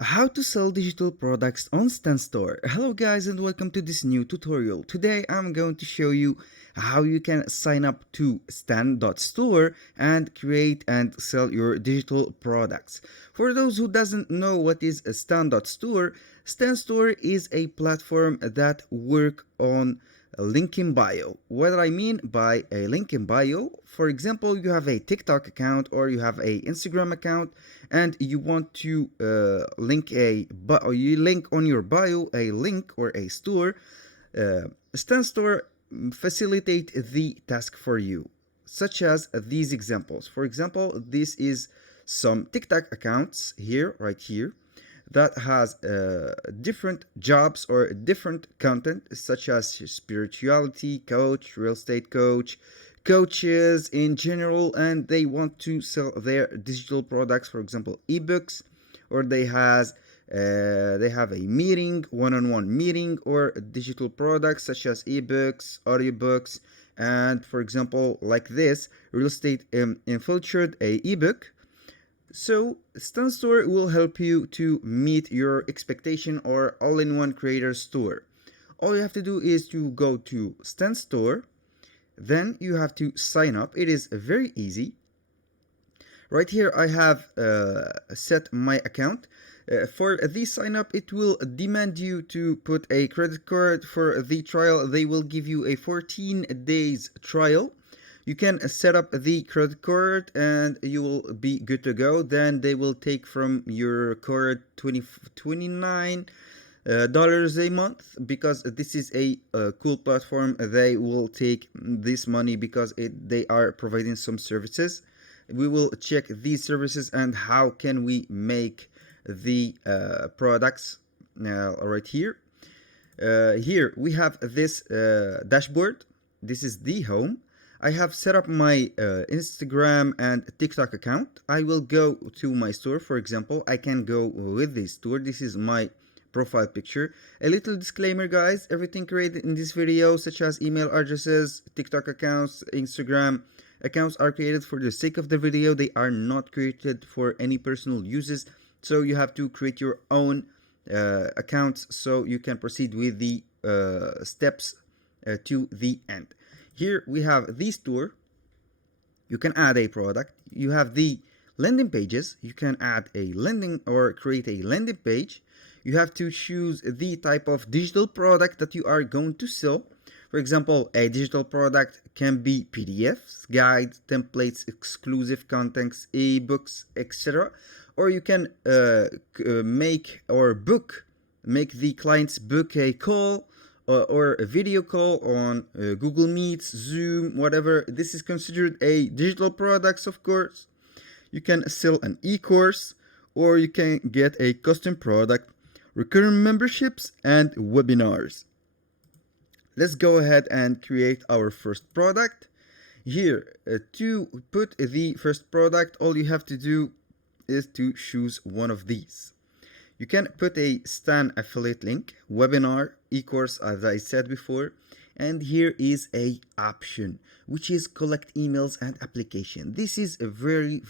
How to sell digital products on StanStore. Hello guys and welcome to this new tutorial. Today I'm going to show you how you can sign up to Stan.store and create and sell your digital products. For those who doesn't know what is a Stan.store, StanStore is a platform that work on a link in bio. What I mean by a link in bio, for example, you have a TikTok account or you have a Instagram account and you want to link on your bio a link or a store. StanStore facilitate the task for you, such as these examples. For example, this is some TikTok accounts here, right here, that has different jobs or different content, such as spirituality coach, real estate coach, coaches in general, and they want to sell their digital products, for example ebooks, or they have a meeting, one-on-one meeting, or digital products such as ebooks, audiobooks, and for example like this real estate infiltrated a ebook. So StanStore will help you to meet your expectation or all-in-one creator store. All you have to do is to go to StanStore, then you have to sign up. It is very easy. Right here I have set my account. For the sign up, it will demand you to put a credit card. For the trial, they will give you a 14 days trial. You can set up the credit card and you will be good to go. Then they will take from your card $29 a month, because this is a cool platform. They will take this money because they are providing some services. We will check these services and how can we make the products now right here. Here we have this dashboard. This is the home. I have set up my Instagram and TikTok account. I will go to my store. For example, I can go with this store. This is my profile picture. A little disclaimer, guys: everything created in this video, such as email addresses, TikTok accounts, Instagram accounts, are created for the sake of the video. They are not created for any personal uses, so you have to create your own accounts so you can proceed with the steps to the end. Here we have the store. You can add a product. You have the landing pages. You can add a landing or create a landing page. You have to choose the type of digital product that you are going to sell. For example, a digital product can be PDFs, guides, templates, exclusive contents, ebooks, etc. Or you can make the clients book a call or a video call on Google Meets, Zoom, whatever. This is considered a digital products, of course. You can sell an e-course, or you can get a custom product, recurring memberships, and webinars. Let's go ahead and create our first product. Here, to put the first product, all you have to do is to choose one of these. You can put a Stan affiliate link, webinar, e-course, as I said before. And here is a option, which is collect emails and application. This is a very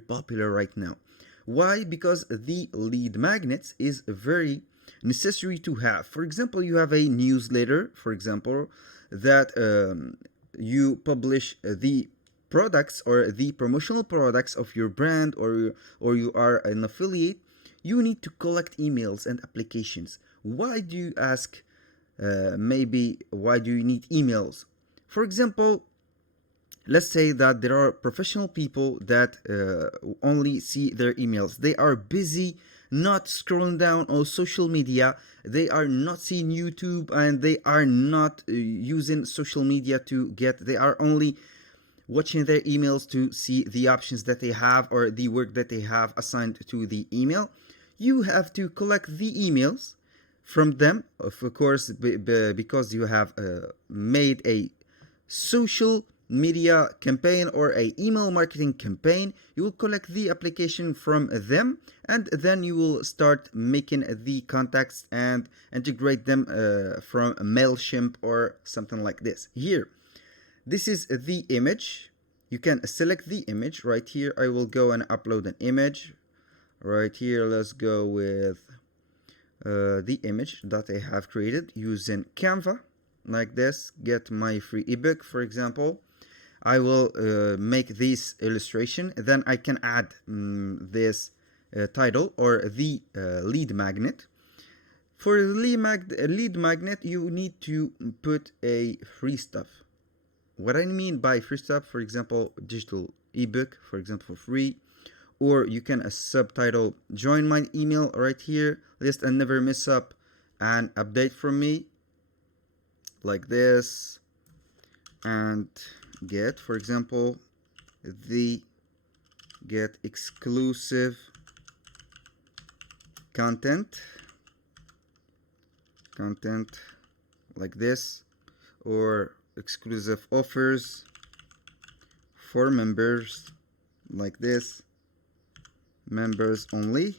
popular right now. Why? Because the lead magnets is very necessary to have. For example, you have a newsletter, for example, that you publish the products or the promotional products of your brand, or you are an affiliate. You need to collect emails and applications. Why do you ask? Maybe why do you need emails? For example, let's say that there are professional people that only see their emails. They are busy not scrolling down on social media. They are not seeing YouTube, and they are not using social media to get. They are only watching their emails to see the options that they have or the work that they have assigned to the email. You have to collect the emails from them, of course, because you have made a social media campaign or a email marketing campaign. You will collect the application from them, and then you will start making the contacts and integrate them from MailChimp or something like this. Here, this is the image. You can select the image right here. I will go and upload an image Right here, let's go with the image that I have created using Canva, like this. Get my free ebook, for example. I will make this illustration, then I can add this title or the lead magnet. For the lead magnet, you need to put a free stuff. What I mean by free stuff, for example, digital ebook, for example, for free, or you can subtitle join my email right here, list and never miss up an update from me, like this, and get, for example, the get exclusive content like this, or exclusive offers for members, like this, members only,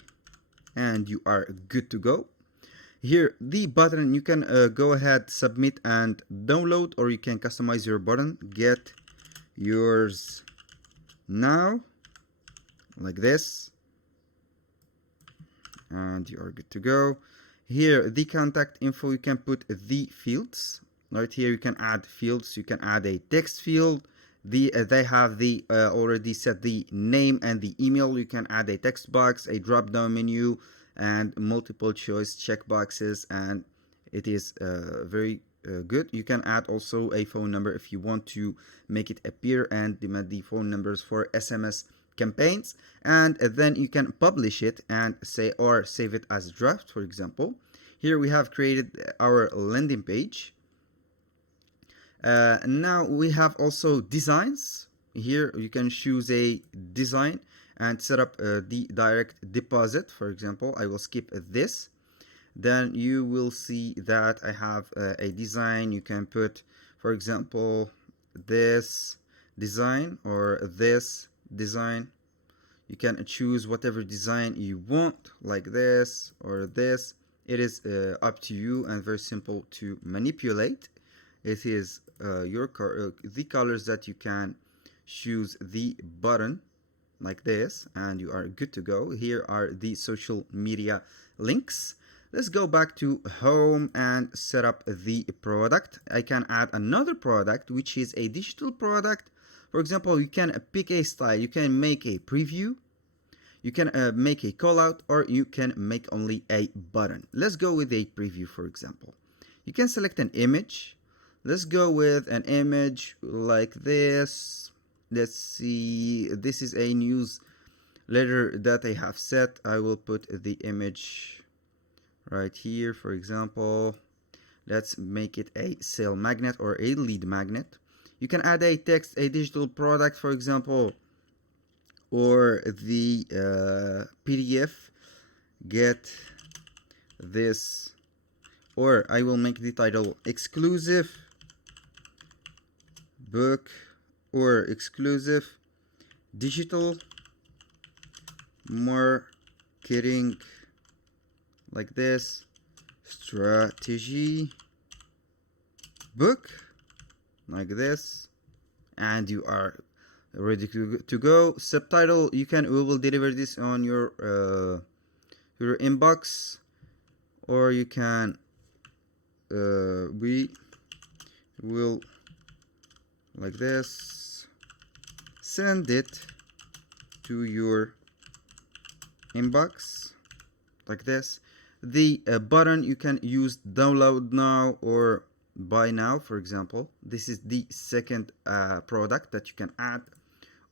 and you are good to go. Here the button, you can go ahead, submit and download, or you can customize your button. Get yours now, like this, and you are good to go. Here the contact info, you can put the fields. Right here you can add fields. You can add a text field. They have the already set the name and the email. You can add a text box, a drop down menu, and multiple choice checkboxes, and it is very good. You can add also a phone number if you want to make it appear and demand the phone numbers for SMS campaigns, and then you can publish it and say or save it as draft, for example. Here we have created our landing page. Now we have also designs. Here you can choose a design and set up the direct deposit. For example, I will skip this. Then you will see that I have a design. You can put, for example, this design or this design. You can choose whatever design you want, like this or this. It is up to you and very simple to manipulate. It is the colors that you can choose the button, like this, and you are good to go. Here are the social media links. Let's go back to home and set up the product. I can add another product, which is a digital product. For example, you can pick a style. You can make a preview. You can make a call out, or you can make only a button. Let's go with a preview, for example. You can select an image. Let's go with an image like this. Let's see. This is a newsletter that I have set. I will put the image right here, for example. Let's make it a sale magnet or a lead magnet. You can add a text, a digital product, for example, or the PDF. Get this, or I will make the title exclusive book or exclusive digital marketing, like this, strategy book, like this, and you are ready to go. Subtitle, we will deliver this on your inbox, or you can we will, like this, send it to your inbox, like this. The button, you can use download now or buy now, for example. This is the second product that you can add.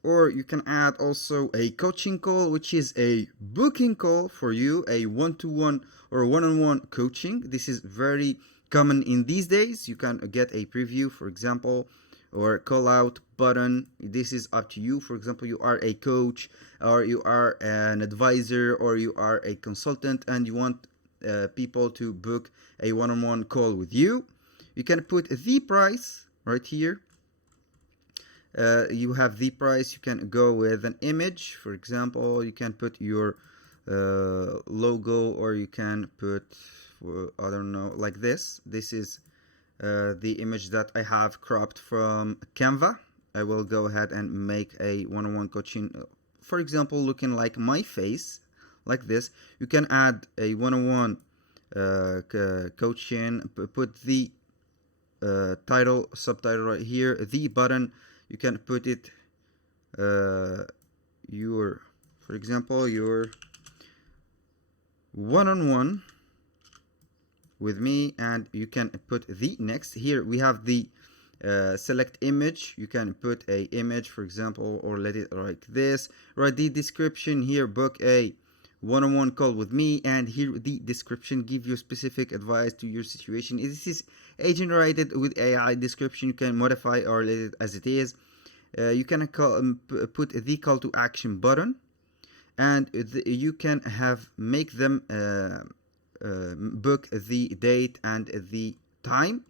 Or you can add also a coaching call, which is a booking call for you, a one-to-one or one-on-one coaching. This is very common in these days. You can get a preview, for example, or call out button. This is up to you. For example, you are a coach, or you are an advisor, or you are a consultant, and you want people to book a one-on-one call with you. You can put the price right here. You have the price. You can go with an image, for example. You can put your logo, or you can put I don't know, like this. This is the image that I have cropped from Canva. I will go ahead and make a one-on-one coaching, for example, looking like my face, like this. You can add a one-on-one coaching, put the title, subtitle right here, the button. You can put it your, for example, your one-on-one with me, and you can put the next. Here we have the select image. You can put a image, for example, or let it like this. Write the description here, book a one-on-one call with me, and here the description give you specific advice to your situation. This is a generated with AI description. You can modify or let it as it is. You can put the call to action button, and you can have make them book the date and the time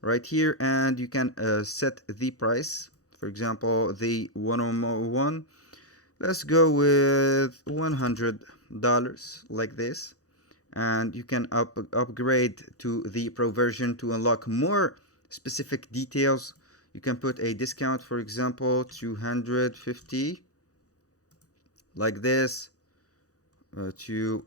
right here, and you can set the price. For example, the one-on-one, let's go with $100 like this, and you can upgrade to the pro version to unlock more specific details. You can put a discount, for example, 250 like this, to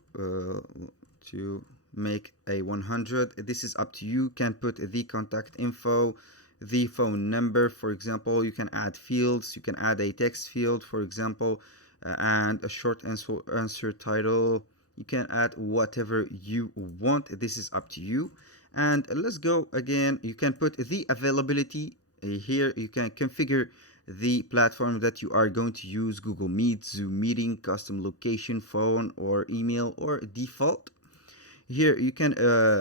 make a 100. This is up to you. You can put the contact info, the phone number, for example. You can add fields. You can add a text field, for example, and a short answer title. You can add whatever you want. This is up to you. And let's go again. You can put the availability here. You can configure the platform that you are going to use: Google Meet, Zoom meeting, custom location, phone or email, or default. Here you can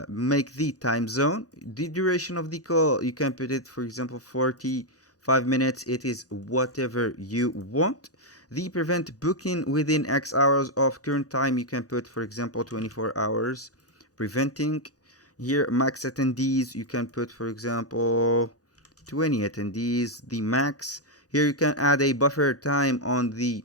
make the time zone, the duration of the call. You can put it, for example, 45 minutes. It is whatever you want. The prevent booking within X hours of current time. You can put, for example, 24 hours preventing. Here max attendees. You can put, for example, 20 attendees, the max. Here you can add a buffer time on the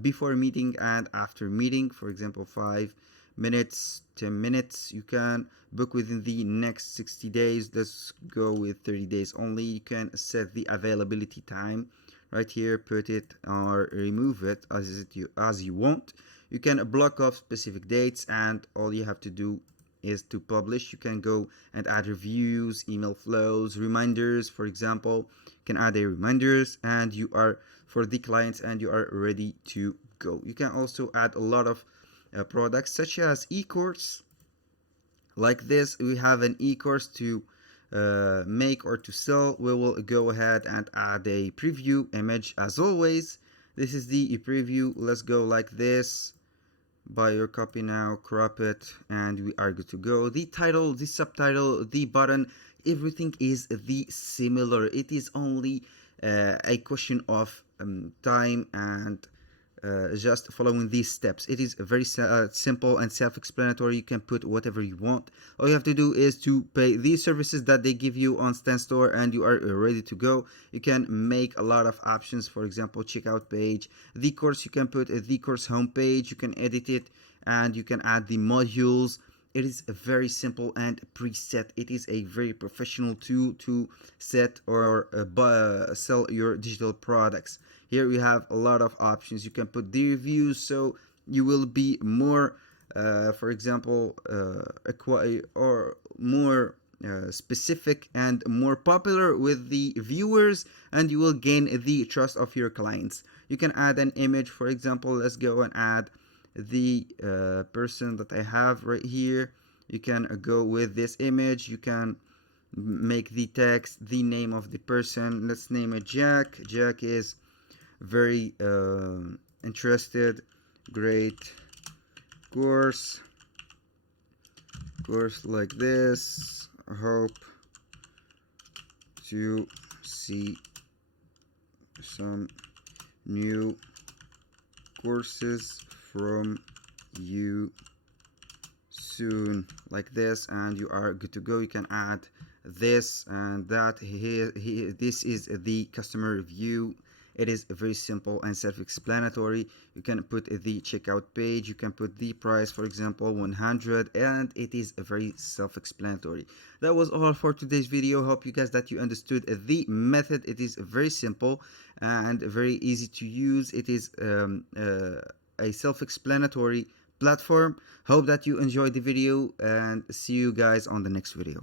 before meeting and after meeting, for example, 5 minutes, 10 minutes. You can book within the next 60 days. Let's go with 30 days only. You can set the availability time right here, put it or remove it as you want. You can block off specific dates, and all you have to do is to publish. You can go and add reviews, email flows, reminders. For example, you can add a reminders, and you are for the clients, and you are ready to go. You can also add a lot of products such as e-course. Like this, we have an e-course to make or to sell. We will go ahead and add a preview image as always. This is the preview. Let's go like this. Buy your copy now, crop it, and we are good to go. The title, the subtitle, the button, everything is the similar. It is only a question of time and just following these steps. It is very simple and self-explanatory. You can put whatever you want. All you have to do is to pay these services that they give you on Stan Store, and you are ready to go. You can make a lot of options. For example, checkout page, the course. You can put the course homepage. You can edit it, and you can add the modules. It is very simple and preset. It is a very professional tool to set or sell your digital products. Here we have a lot of options. You can put the reviews, so you will be more, for example, or more specific and more popular with the viewers, and you will gain the trust of your clients. You can add an image. For example, let's go and add the person that I have right here. You can go with this image. You can make the text, the name of the person. Let's name it Jack. Jack is very interested. Great course like this. Hope to see some new courses from you soon, like this, and you are good to go. You can add this and that. This is the customer review. It is very simple and self-explanatory. You can put the checkout page. You can put the price, for example, 100, and it is very self-explanatory. That was all for today's video. Hope you guys that you understood the method. It is very simple and very easy to use. It is a self-explanatory platform. Hope that you enjoyed the video, and see you guys on the next video.